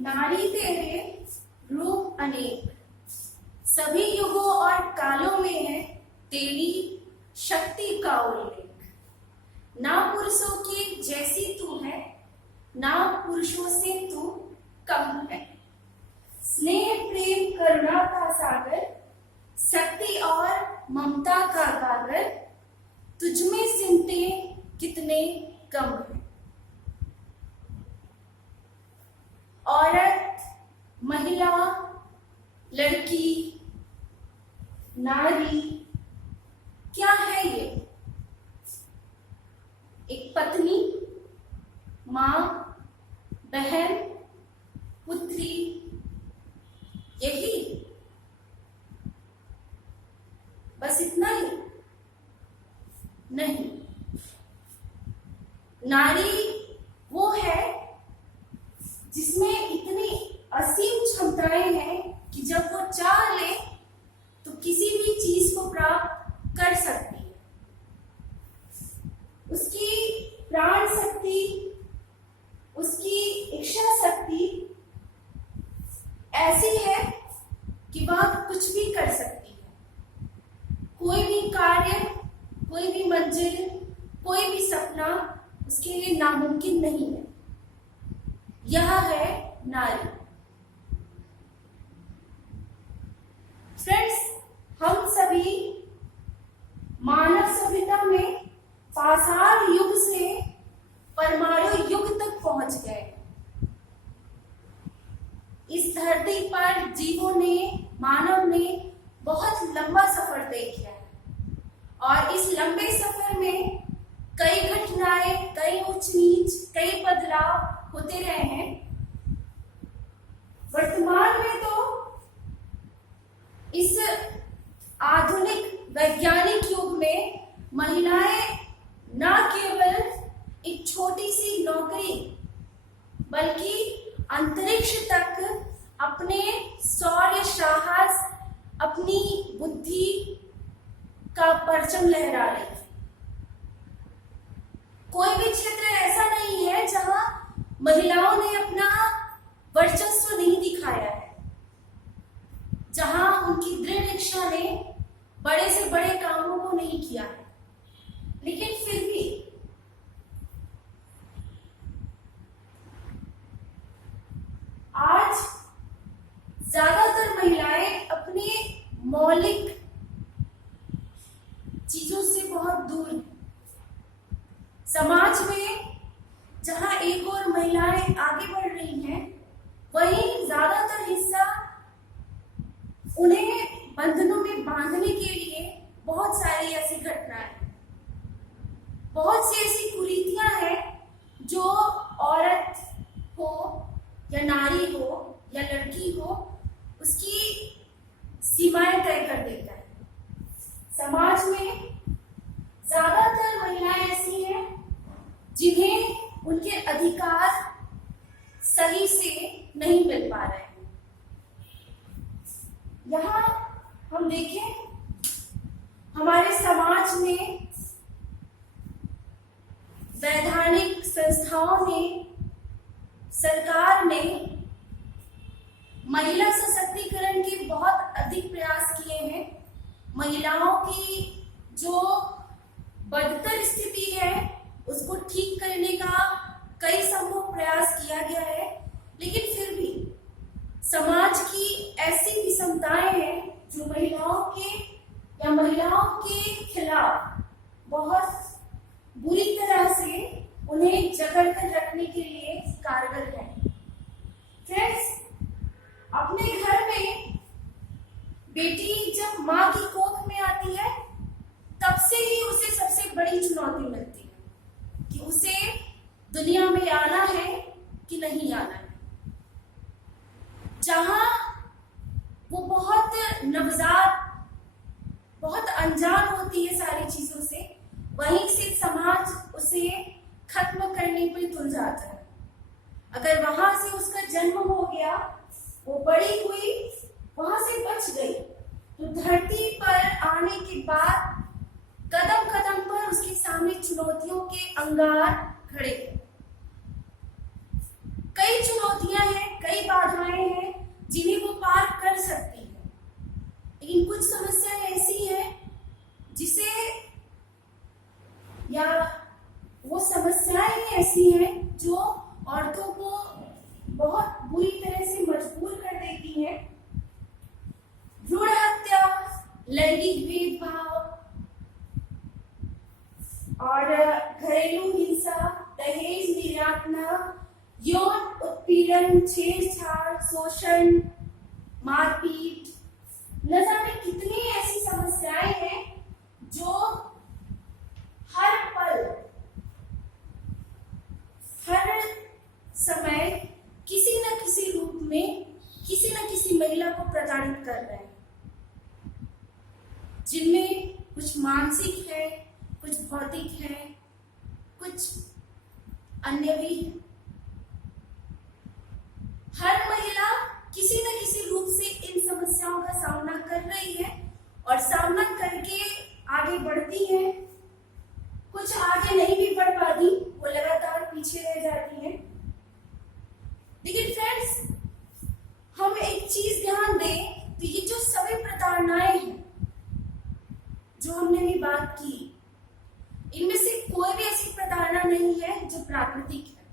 नारी तेरे रूप अनेक, सभी युगों और कालों में है तेरी शक्ति का उल्लेख। ना पुरुषों की जैसी तू है, ना पुरुषों से तू कम है। स्नेह प्रेम करुणा का सागर, शक्ति और ममता का गागर, तुझमें सिमटे कितने कम है। औरत, महिला, लड़की, नारी क्या है ये? एक पत्नी, मां, बहन, पुत्री, यही? बस इतना ही? नहीं। नारी वो है जिसमें इतनी असीम क्षमताएं हैं कि जब वो चाह ले तो किसी भी चीज को प्राप्त कर सकती है। उसकी प्राण शक्ति, उसकी इच्छा शक्ति ऐसी है कि वह कुछ भी कर सकती है। कोई भी कार्य, कोई भी मंजिल, कोई भी सपना उसके लिए नामुमकिन नहीं है। यह है नारी। फ्रेंड्स, हम सभी मानव सभ्यता में पाषाण युग से परमाणु युग तक पहुंच गए। इस धरती पर जीवों ने, मानव ने बहुत लंबा सफर तय किया है और इस लंबे सफर में कई घटनाएं, कई ऊंच नीच, कई बदलाव होते रहे हैं। वर्तमान में तो इस आधुनिक वैज्ञानिक युग में महिलाएं न केवल एक छोटी सी नौकरी बल्कि अंतरिक्ष तक अपने शौर्य, साहस, अपनी बुद्धि का परचम लहरा रही है। कोई भी क्षेत्र ऐसा नहीं है जहां महिलाओं ने अपना वर्चस्व नहीं दिखाया है, जहां उनकी दृढ़ इच्छा ने बड़े से बड़े कामों को नहीं किया है। लेकिन फिर भी आज ज्यादातर महिलाएं अपने मौलिक चीजों से बहुत दूर हैं। समाज में जहां एक और महिलाएं आगे बढ़ रही हैं, वहीं ज्यादातर हिस्सा उन्हें बंधनों में बांधने के लिए बहुत सारी ऐसी घटनाएं, बहुत सी ऐसी कुरीतियां हैं जो औरत हो या नारी हो या लड़की हो, उसकी सीमाएं तय कर देता है। समाज में ज्यादातर महिलाएं ऐसी हैं जिन्हें उनके अधिकार सही से नहीं मिल पा रहे हैं। यहाँ हम देखें, हमारे समाज में वैधानिक संस्थाओं ने, सरकार ने महिला सशक्तिकरण के बहुत अधिक प्रयास किए हैं। महिलाओं की जो बदतर स्थिति है उसको ठीक करने का कई संभव प्रयास किया गया है। लेकिन फिर भी समाज की ऐसी विषमताएं हैं जो महिलाओं के खिलाफ बहुत बुरी तरह से उन्हें जकड़ कर रखने के लिए कारगर है। फ्रेंड्स, अपने घर में बेटी जब माँ की कोख में आती है तब से ही उसे सबसे बड़ी चुनौती मिलती है कि उसे दुनिया में आना है कि नहीं आना है। जहां वो बहुत नवजात, बहुत अनजान होती है सारी चीजों से, वहीं से समाज उसे खत्म करने पे तुल जाता है। अगर वहां से उसका जन्म हो गया, वो बड़ी हुई, वहां से बच गई, तो धरती पर आने के बाद कदम कदम पर उसके सामने चुनौतियों के अंगार खड़े हैं। कई चुनौतियां हैं, कई बार ऐसी हैं जो औरतों को बहुत बुरी तरह से मजबूर कर देती हैं। भ्रूण हत्या, लैंगिक भेदभाव और घरेलू हिंसा, दहेज निर्यातना, यौन उत्पीड़न, छेड़छाड़, शोषण, मारपीट, न जाने कितनी ऐसी समस्याएं हैं जो हर पल, हर समय किसी न किसी रूप में किसी न किसी महिला को प्रताड़ित कर रहे हैं, जिनमें कुछ मानसिक है, कुछ भौतिक है, कुछ अन्य भी है। हर महिला किसी न किसी रूप से इन समस्याओं का सामना कर रही है और सामना करके आगे बढ़ती है। कुछ आगे नहीं भी बढ़ पाती, वो लगातार पीछे रह जाती है। लेकिन फ्रेंड्स, हम एक चीज ध्यान दें, तो ये जो सभी प्रताड़नाएं हैं जो हमने भी बात की, इनमें से कोई भी ऐसी प्रताड़ना नहीं है जो प्राकृतिक है,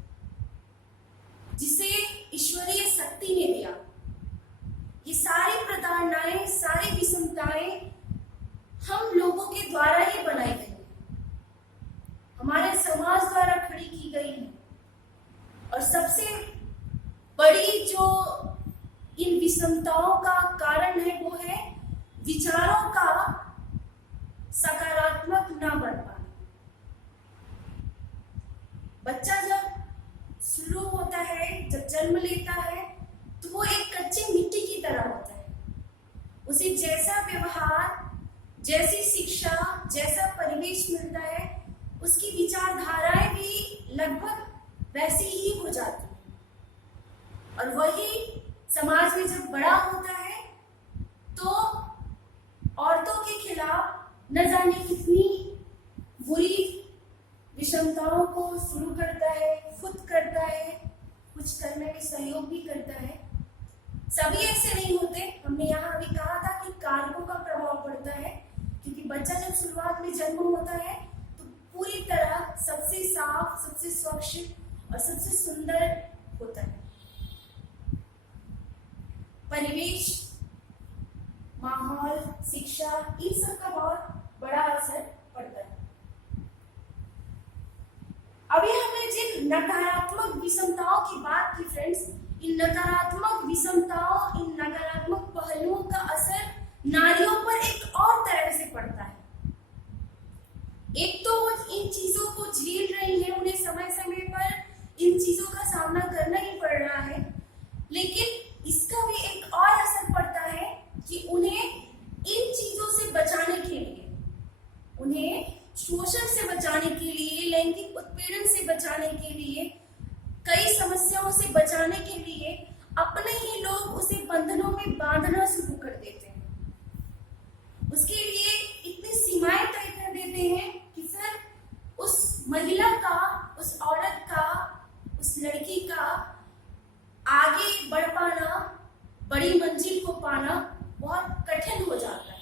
जिसे ईश्वरीय शक्ति ने दिया। ये सारी प्रताड़नाएं, सारी विषमताएं हम लोगों के द्वारा ही बनाई गई हैं, हमारे समाज द्वारा खड़ी की गई है। और सबसे बड़ी जो इन विषमताओं का कारण है वो है विचारों का सकारात्मक न बन पाना। बच्चा जब शुरू होता है, जब जन्म लेता है, तो वो एक कच्ची मिट्टी की तरह होता है। उसे जैसा व्यवहार, जैसी शिक्षा, जैसा परिवेश मिलता है, उसकी विचारधाराएं भी लगभग वैसी ही हो जाती है। और वही समाज में जब बड़ा होता है तो औरतों के खिलाफ न जाने कितनी बुरी विषमताओं को शुरू करता है, खुद करता है, कुछ करने में सहयोग भी करता है। सभी ऐसे नहीं होते। हमने यहाँ अभी कहा था कि कारकों का प्रभाव पड़ता है, क्योंकि बच्चा जब शुरुआत में जन्म होता है तो पूरी तरह सबसे साफ, सबसे स्वच्छ और सबसे सुंदर होता है। परिवेश, माहौल, शिक्षा, इन सब का बहुत बड़ा असर पड़ता है। अभी हमने जिन नकारात्मक विषमताओं की बात की फ्रेंड्स, इन नकारात्मक विषमताओं, इन नकारात्मक पहलुओं का असर नारियों पर एक और तरह से पड़ता है। एक तो वो इन चीजों को झेल रही है, उन्हें समय समय पर इन चीजों का सामना करना ही पड़ रहा है, लेकिन इसका भी एक और असर पड़ता है कि उन्हें इन चीजों से बचाने के लिए, उन्हें शोषण से बचाने के लिए, लैंगिक उत्पीड़न से बचाने के लिए, कई समस्याओं से बचाने के लिए अपने ही लोग उसे बंधनों में बांधना शुरू कर देते हैं। उसके लिए इतनी सीमाएं तय कर देते हैं कि फिर उस महिला का, उस औरत का, उस लड़की का आगे बढ़ पाना, बड़ी मंजिल को पाना बहुत कठिन हो जाता है।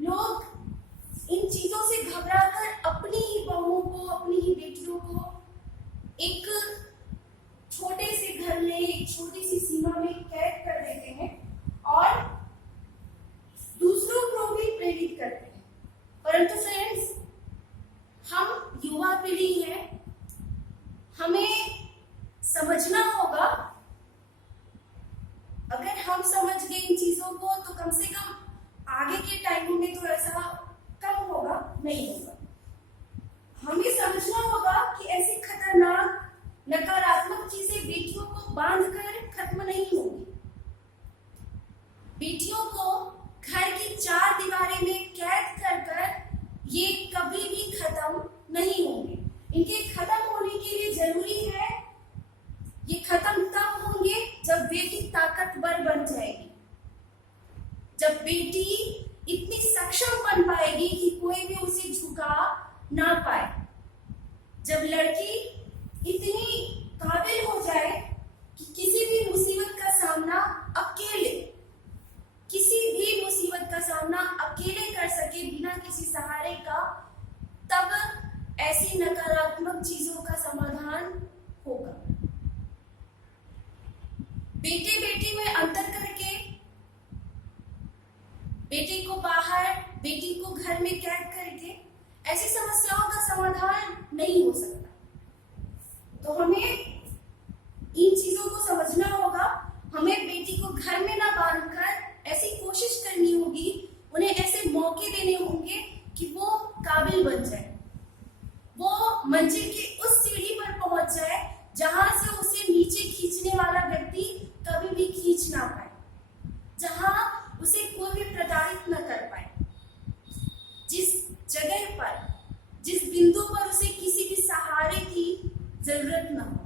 लोग इन चीजों से घबराकर अपनी ही बहुओं को, अपनी ही बेटियों को एक छोटे से घर में, एक छोटी सी सीमा में कैद कर देते हैं और दूसरों को भी प्रेरित करते हैं। परंतु फ्रेंड्स, हम युवा पीढ़ी हैं, हमें समझना होगा। अगर हम समझ गए इन चीजों को तो कम से कम आगे के टाइम में तो ऐसा कम होगा, नहीं होगा। हमें समझना होगा कि ऐसी खतरनाक, नकारात्मक चीजें बेटियों को बांधकर खत्म नहीं होगी। बेटियों को घर की चार दीवारें में कैद कर ये कभी भी खत्म नहीं होंगे। इनके खत्म होने के लिए जरूरी है, ये खत्म तब होंगे जब बेटी ताकतवर बन जाएगी, जब बेटी इतनी सक्षम बन पाएगी कि कोई भी उसे झुका ना पाए, जब लड़की इतनी काबिल हो जाए कि किसी भी मुसीबत का सामना अकेले, किसी भी मुसीबत का सामना अकेले कर सके बिना किसी सहारे का, तब ऐसी नकारात्मक चीजों का समाधान होगा। बेटे बेटी में अंतर करके बेटे को बाहर, बेटी को घर में कैद करके ऐसी समस्याओं का समाधान नहीं हो सकता। तो हमें इन चीजों को समझना होगा। हमें बेटी को घर में ना बांधकर ऐसी कोशिश करनी होगी, उन्हें ऐसे मौके देने होंगे कि वो काबिल बन जाए, वो मंजिल की उस सीढ़ी पर पहुंच जाए जहां से उसे नीचे खींचने वाला व्यक्ति कभी भी खींच ना पाए, जहां उसे कोई भी प्रताड़ित न कर पाए, जिस जगह पर, जिस बिंदु पर उसे किसी भी सहारे की जरूरत न हो,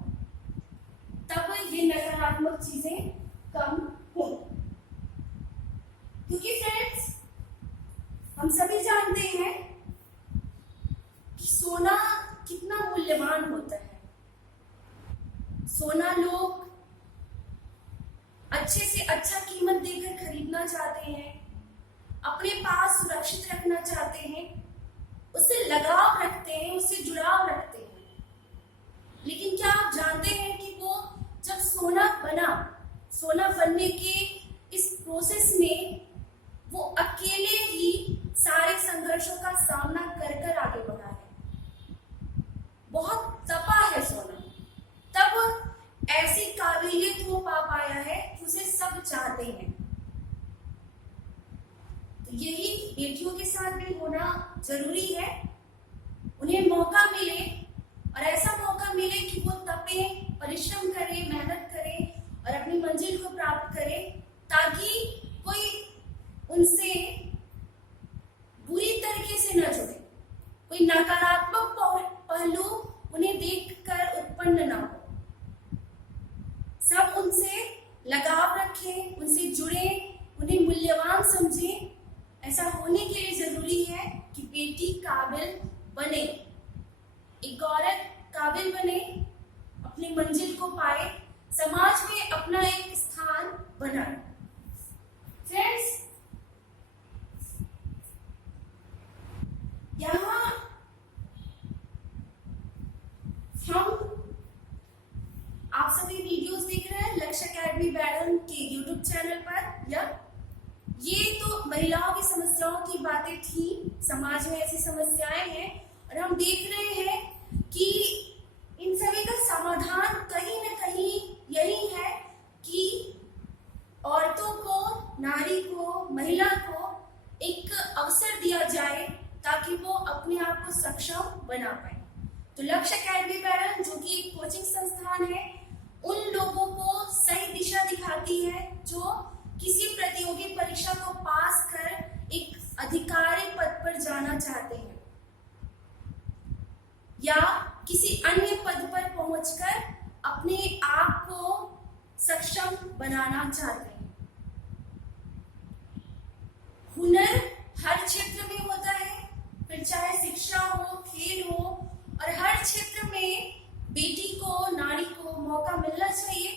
तब ये नकारात्मक चीजें कम हो। क्योंकि फ्रेंड्स, हम सभी जानते हैं कि सोना कितना मूल्यवान होता है। सोना लोग अच्छे से अच्छा कीमत देकर खरीदना चाहते हैं, अपने पास सुरक्षित रखना चाहते हैं, उससे लगाव रखते हैं, उससे जुड़ाव रखते हैं। लेकिन क्या आप जानते हैं कि वो जब सोना बना, सोना बनने के इस प्रोसेस में वो अकेले ही सारे संघर्षों का सामना कर कर आगे बढ़ा है। बहुत तपा है सोना, तब ऐसी काबिलियत वो पा पाया है, उसे सब चाहते हैं। तो यही बेटियों के साथ भी होना जरूरी है। उन्हें मौका मिले और ऐसा मौका मिले कि वो तपे, परिश्रम करे, मेहनत करे और अपनी मंजिल को प्राप्त करे, ताकि कोई उनसे बुरी तरीके से न जुड़े, कोई नकारात्मक पहलू उन्हें देखकर उत्पन्न न हो। सब उनसे लगाव रखें, उनसे जुड़े, उन्हें मूल्यवान समझें। ऐसा होने के लिए जरूरी है कि बेटी काबिल बने, एक औरत काबिल बने, अपनी मंजिल को पाए, समाज में अपना एक स्थान बनाए। फ्रेंड्स, यहाँ हम आप सभी वीडियोस देख रहे हैं लक्ष्य एकेडमी बैरन के यूट्यूब चैनल पर। या ये तो महिलाओं की समस्याओं की बातें थी, समाज में ऐसी समस्याएं हैं और हम देख रहे हैं कि इन सभी का समाधान कहीं न कहीं यही है कि औरतों को, नारी को, महिला को एक अवसर दिया जाए ताकि वो अपने आप को सक्षम बना पाए। तो लक्ष्य एकेडमी बैरन, जो कि एक कोचिंग संस्थान है, उन लोगों को सही दिशा दिखाती है जो किसी प्रतियोगी परीक्षा को पास कर एक अधिकारी पद पर जाना चाहते हैं या किसी अन्य पद पर पहुंचकर अपने आप को सक्षम बनाना चाहते हैं। हुनर हर क्षेत्र में होता है, फिर चाहे शिक्षा हो, खेल हो, और हर क्षेत्र में बेटी को, नारी को मौका मिलना चाहिए।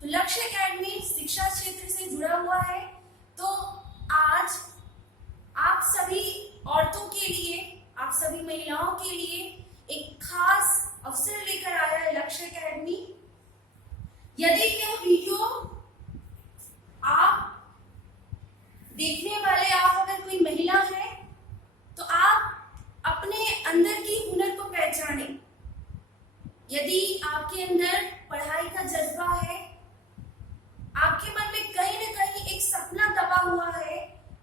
तो लक्ष्य एकेडमी शिक्षा क्षेत्र से जुड़ा हुआ है। तो आज आप सभी औरतों के लिए, आप सभी महिलाओं के लिए एक खास अवसर लेकर आया है लक्ष्य एकेडमी। यदि यह वीडियो आप देखने वाले, आप अगर कोई महिला है तो आप अपने अंदर की हुनर को पहचाने। यदि आपके अंदर पढ़ाई का जज्बा है, आपके मन में कहीं न कहीं एक सपना दबा हुआ है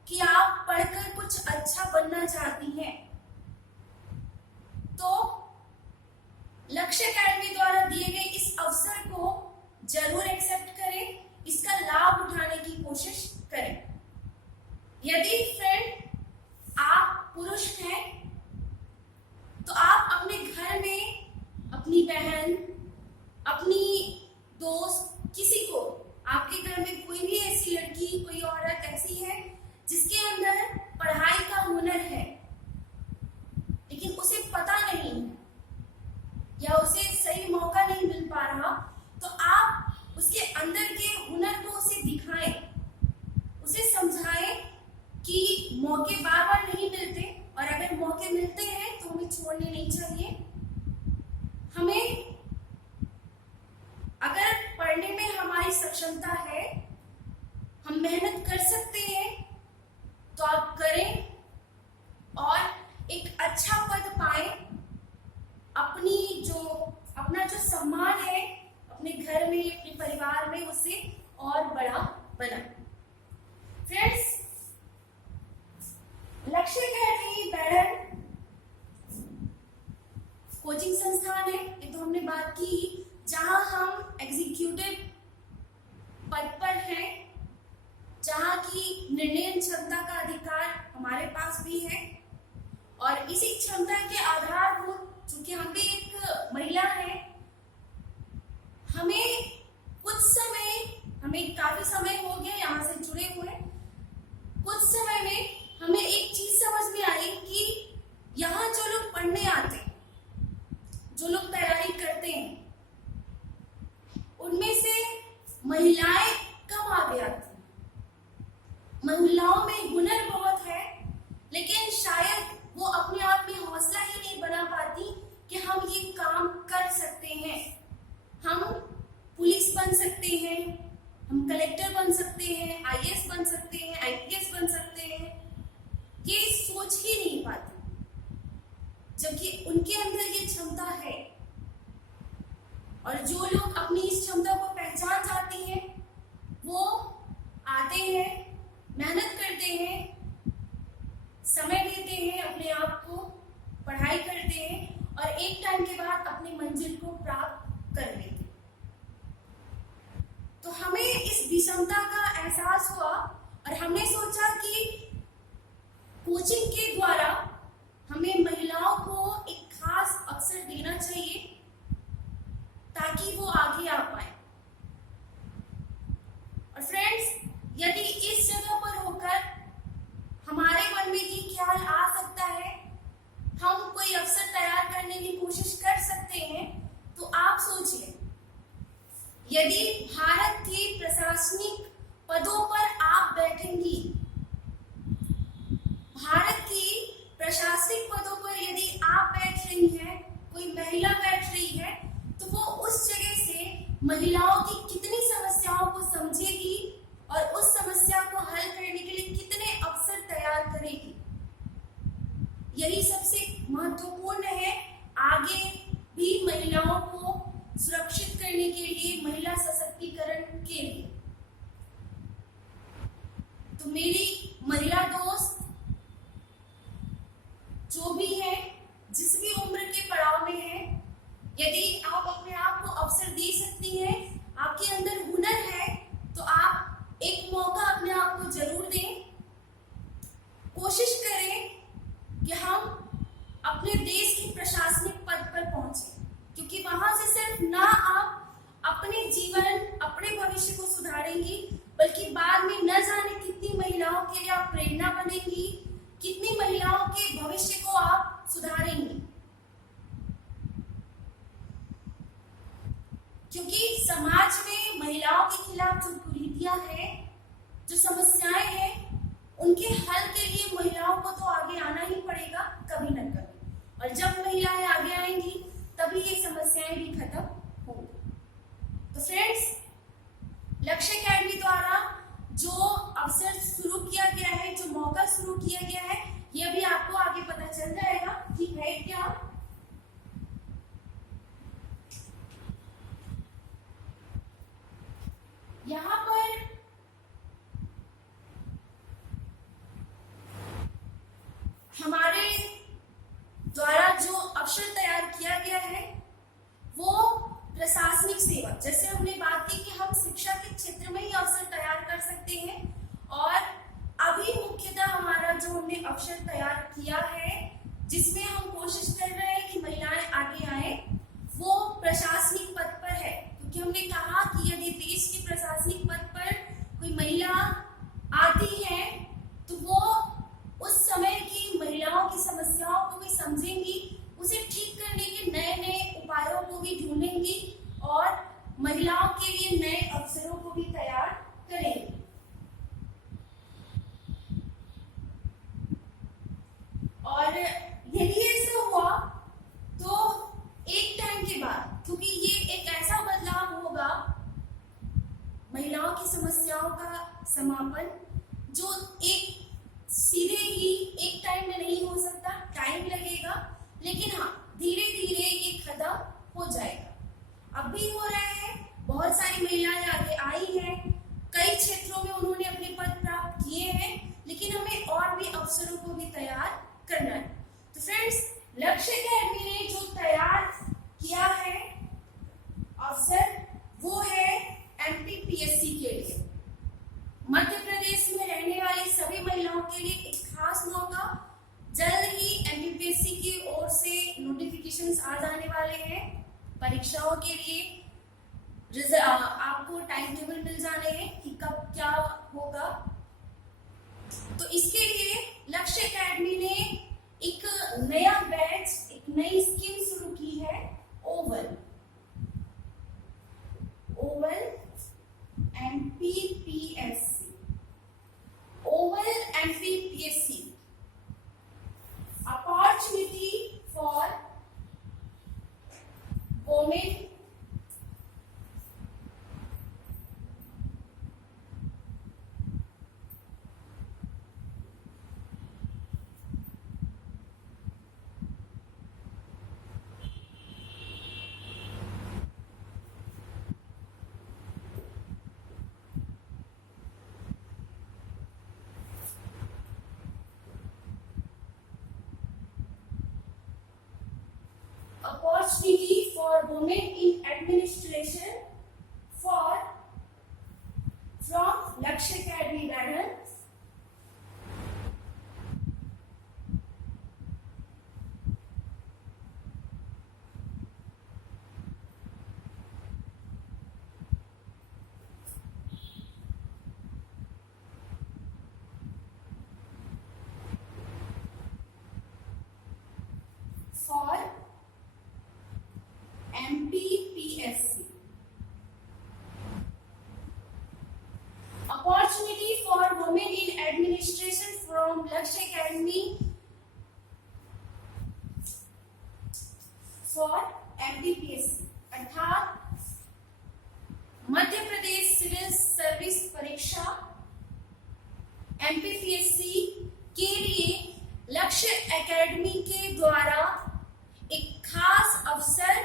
कि आप पढ़कर कुछ अच्छा बनना चाहती हैं, तो लक्ष्य एकेडमी द्वारा दिए गए इस अवसर को जरूर एक्सेप्ट करें, इसका लाभ उठाने की कोशिश करें। यदि फ्रेंड आप पुरुष हैं तो आप अपने घर में अपनी बहन, अपनी दोस्त, किसी को, आपके घर में कोई भी ऐसी लड़की, कोई औरत ऐसी है जिसके अंदर पढ़ाई का हुनर है लेकिन उसे पता नहीं है या उसे सही मौका नहीं मिल पा रहा, तो आप उसके अंदर के हुनर को उसे दिखाएं, उसे समझाएं कि मौके बार बार नहीं मिलते और अगर मौके मिलते हैं तो हमें छोड़ने नहीं चाहिए। अपना जो सम्मान है अपने घर में, अपने परिवार में, उसे और बड़ा बना। फ्रेंड्स, लक्ष्य अकेडमी बैरन कोचिंग संस्थान है, ये तो हमने बात की, जहां हम एग्जीक्यूटिव पद पर हैं, जहां की निर्णय क्षमता का अधिकार हमारे पास भी है। और इसी क्षमता के आधार पर, चूंकि हम भी एक महिला है, हमें काफी समय हो गया यहाँ से जुड़े हुए, कुछ समय में हमें एक चीज समझ में आई कि यहाँ जो लोग पढ़ने आते हैं, जो लोग तैयारी करते हैं, उनमें से महिलाएं कम आगे आती हैं। महिलाओं में हुनर बहुत है, लेकिन शायद वो अपने आप में हौसला ही नहीं बना पाती कि हम ये काम कर सकते हैं, हम पुलिस बन सकते हैं, हम कलेक्टर बन सकते हैं, आईएएस बन सकते हैं, आईपीएस बन सकते हैं, ये सोच ही नहीं पाती, जबकि उनके अंदर ये क्षमता है। और जो लोग अपनी इस क्षमता को पहचान जाते हैं, वो आते हैं, मेहनत करते हैं, समय देते हैं, अपने आप को पढ़ाई करते हैं और एक टाइम के बाद अपनी मंजिल को प्राप्त कर लेते हैं। तो हमें इस विषमता का एहसास हुआ और हमने सोचा कि कोचिंग के द्वारा हमें महिलाओं को एक खास अवसर देना चाहिए ताकि वो आगे आ पाए। और फ्रेंड्स, यदि इस जगह पर होकर हमारे मन में ये ख्याल आ सकता है, हम कोई अवसर तैयार करने की कोशिश कर सकते हैं, तो आप सोचिए, यदि भारत के प्रशासनिक पदों पर आप बैठेंगी, भारत की प्रशासनिक पदों पर यदि आप बैठ रही हैं, कोई महिला बैठ रही है, तो वो उस जगह से महिलाओं की कितनी समस्याओं को समझेगी और उस समस्या को हल करने के लिए कितने अवसर तैयार करेगी। यही सबसे महत्वपूर्ण है आगे भी महिलाओं को सुरक्षित करने के लिए, महिला सशक्तिकरण के लिए। तो मेरी महिला दोस्त जो भी है, जिस भी उम्र के पड़ाव में है, यदि आप अपने आप को अवसर दे सकती हैं, आपके अंदर हुनर है, तो आप एक मौका अपने आप को जरूर दें। कोशिश करें कि हम अपने देश के प्रशासनिक पद पर पहुंचे, क्योंकि वहां से सिर्फ ना आप अपने जीवन, अपने भविष्य को सुधारेंगी, बल्कि बाद में न जाने कितनी महिलाओं के लिए आप प्रेरणा बनेंगी, कितनी महिलाओं के भविष्य को आप सुधारेंगी। क्योंकि समाज में महिलाओं के खिलाफ जो कुरीतियां हैं, जो समस्याएं हैं, उनके हल के लिए महिलाओं को तो आगे आना ही पड़ेगा कभी न कभी। और जब महिलाएं आगे आएंगी, तभी ये समस्याएं भी खत्म होंगी। तो फ्रेंड्स, लक्ष्य अकेडमी द्वारा जो अवसर शुरू किया गया है, जो मौका शुरू किया गया है, ये भी आपको आगे पता चल जाएगा कि है क्या। यहाँ पर हमारे द्वारा जो अवसर तैयार किया गया है, वो प्रशासनिक सेवा, जैसे हमने बात की कि हम शिक्षा के क्षेत्र में ही अवसर तैयार कर सकते हैं, और अभी मुख्यतः हमारा जो हमने अवसर तैयार किया है, जिसमें हम कोशिश कर रहे हैं कि महिलाएं आगे आए, वो प्रशासनिक पद पर है। क्योंकि हमने कहा कि यदि देश के प्रशासनिक पद पर कोई महिला आती है, तो वो उस समय की महिलाओं की समस्याओं को भी समझेंगी, उसे ठीक करने के नए नए उपायों को भी ढूंढेंगी और महिलाओं के लिए नए अवसरों को भी तैयार करेंगी। और यदि ऐसा हुआ तो एक टाइम के बाद, क्योंकि ये एक ऐसा बदलाव होगा, महिलाओं की समस्याओं का समापन जो एक सीधे ही एक टाइम में नहीं हो सकता, टाइम लगेगा, लेकिन हाँ, धीरे धीरे ये खत्म भी हो रहा है, बहुत सारी महिलाएं आगे आई हैं, कई क्षेत्रों में उन्होंने अपने पद प्राप्त किए हैं, लेकिन हमें और भी अवसरों को भी तैयार करना है। तो फ्रेंड्स, लक्ष्य अकेडमी ने जो तैयार किया है अवसर, वो है एमपीपीएससी के लिए। मध्य प्रदेश में रहने वाली सभी महिलाओं के लिए एक खास मौका। जल्द ही एमपीपीएससी की ओर से नोटिफिकेशंस आ जाने वाले हैं परीक्षाओं के लिए। आपको टाइम टेबल मिल जाने हैं कि कब क्या होगा। तो इसके लिए लक्ष्य एकेडमी ने एक नया बैच, एक नई स्कीम शुरू की है, Oval MPPSC. Oval MPPSC, opportunity for women opportunity for women in administration from Lakshya Academy Banner. For MPPSC, opportunity for women in administration from Lakshya Academy for MPPSC, अर्थात Madhya Pradesh civil service परीक्षा MPPSC के लिए लक्ष्य academy के द्वारा एक खास अवसर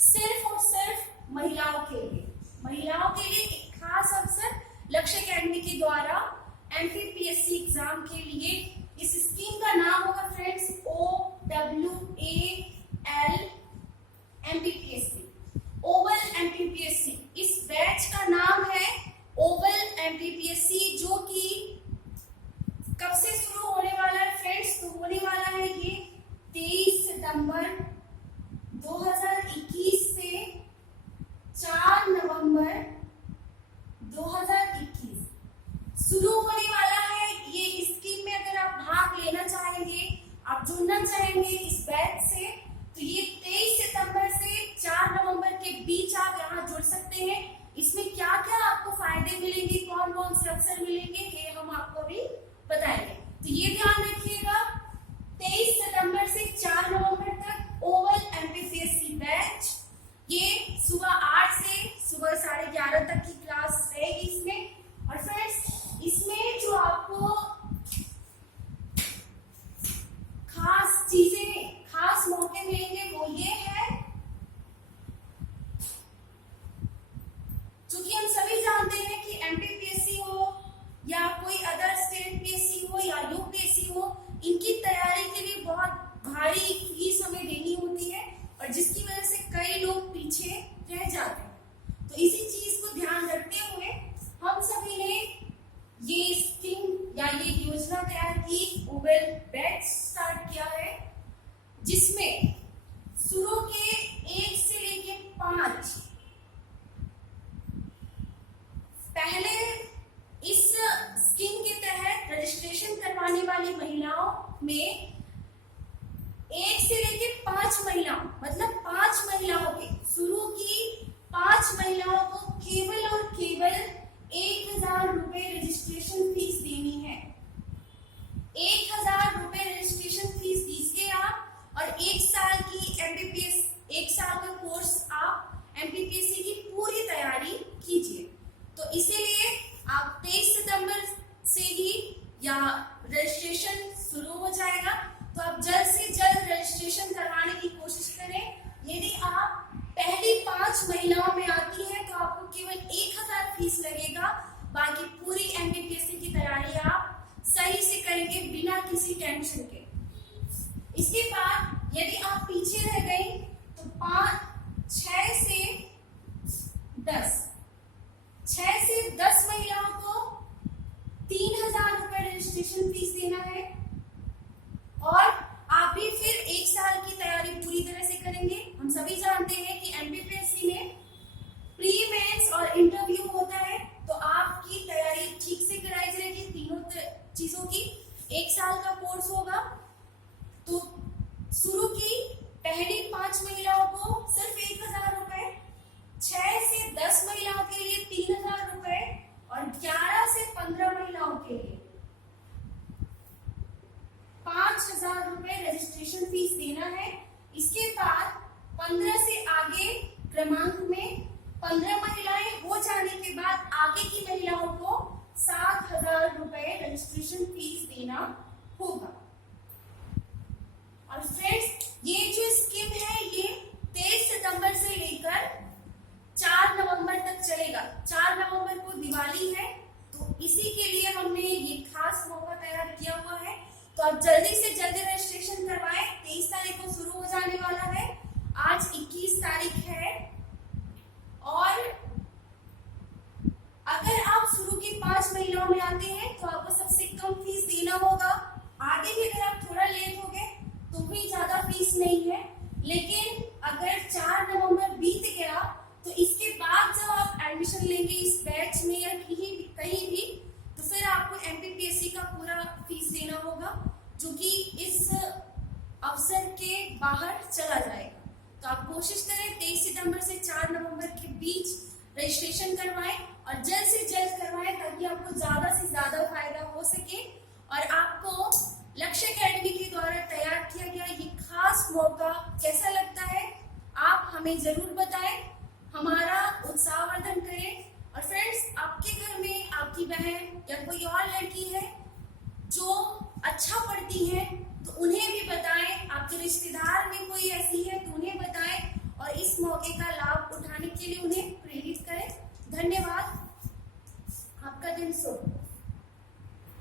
सिर्फ और सिर्फ महिलाओं के लिए एक खास अवसर लक्ष्य एकेडमी के द्वारा एमपीपीएससी एग्जाम के लिए। इस स्कीम का नाम होगा friends OWAL MPPSC, Oval MPPSC. इस बैच का नाम है ओवल एमपीपीएससी, जो कि कब से शुरू होने वाला है फ्रेंड्स? तो होने वाला है ये 23 सितंबर 2021 से 4 नवंबर 2021 शुरू होने वाला है। ये स्कीम में अगर आप भाग लेना चाहेंगे, आप जुड़ना चाहेंगे इस बैच से, तो ये 23 सितंबर से महिलाओं में आती है तो आपको केवल 1000 फीस लगेगा। बाकी पूरी एमपीपीएससी की तैयारी आप सही से करेंगे बिना किसी टेंशन के। इसके बाद यदि आप पीछे रह गए तो 6 से 10 महिलाओं को 3000 रुपए रजिस्ट्रेशन फीस देना है और आप भी फिर 1 साल की तैयारी पूरी तरह से करेंगे। हम सभी जानते हैं कि एमपीपीएससी में प्री मेंस और इंटरव्यू होता है, तो आपकी तैयारी ठीक से कराई जाएगी। तीनों चीजों की 1 साल का कोर्स होगा। तो शुरू की पहली 5 महिलाओं को सिर्फ 1000 रुपए, 6 से 10 महिलाओं के लिए 3000 रुपए और 11 से 15 महिलाओं के लिए 5000 रुपए रजिस्ट्रेशन फीस देना है। इसके बाद 15 से आगे क्रमांक में 15 महिलाएं हो जाने के बाद आगे की महिलाओं को 7000 रुपए रजिस्ट्रेशन फीस देना होगा। और फ्रेंड्स, ये जो स्कीम है ये 23 सितंबर से लेकर 4 नवंबर तक चलेगा। 4 नवंबर को दिवाली है, तो इसी के लिए हमने ये खास मौका तैयार किया हुआ है। तो आप जल्दी से जल्दी रजिस्ट्रेशन करवाएं। 23 तारीख को शुरू हो जाने वाला है, आज 21 तारीख है। और अगर आप शुरू की 5 महिलाओं में आते हैं तो आपको सबसे कम फीस देना होगा। आगे भी अगर आप थोड़ा लेट हो गए तो भी ज्यादा फीस नहीं है, लेकिन अगर 4 नवंबर बीत गया तो इसके बाद जब आप एडमिशन लेंगे इस बैच में या कहीं भी तो फिर आपको एमपीपीएससी का पूरा फीस देना होगा, जो कि इस अवसर के बाहर चला जाएगा। तो आप कोशिश करें 23 सितंबर से 4 नवंबर के बीच रजिस्ट्रेशन करवाएं और जल्द से जल्द करवाएं, ताकि आपको ज्यादा से ज्यादा फायदा हो सके और आपको लक्ष्य एकेडमी के द्वारा तैयार किया गया ये खास मौका कैसा लगता है आप हमें जरूर बताएं, हमारा उत्साहवर्धन करें। और फ्रेंड्स, आपके घर में आपकी बहन या कोई और लड़की है जो अच्छा पढ़ती है तो उन्हें भी बताएं। आपके रिश्तेदार में कोई ऐसी है तो उन्हें बताएं और इस मौके का लाभ उठाने के लिए उन्हें प्रेरित करें। धन्यवाद। आपका दिन शुभ।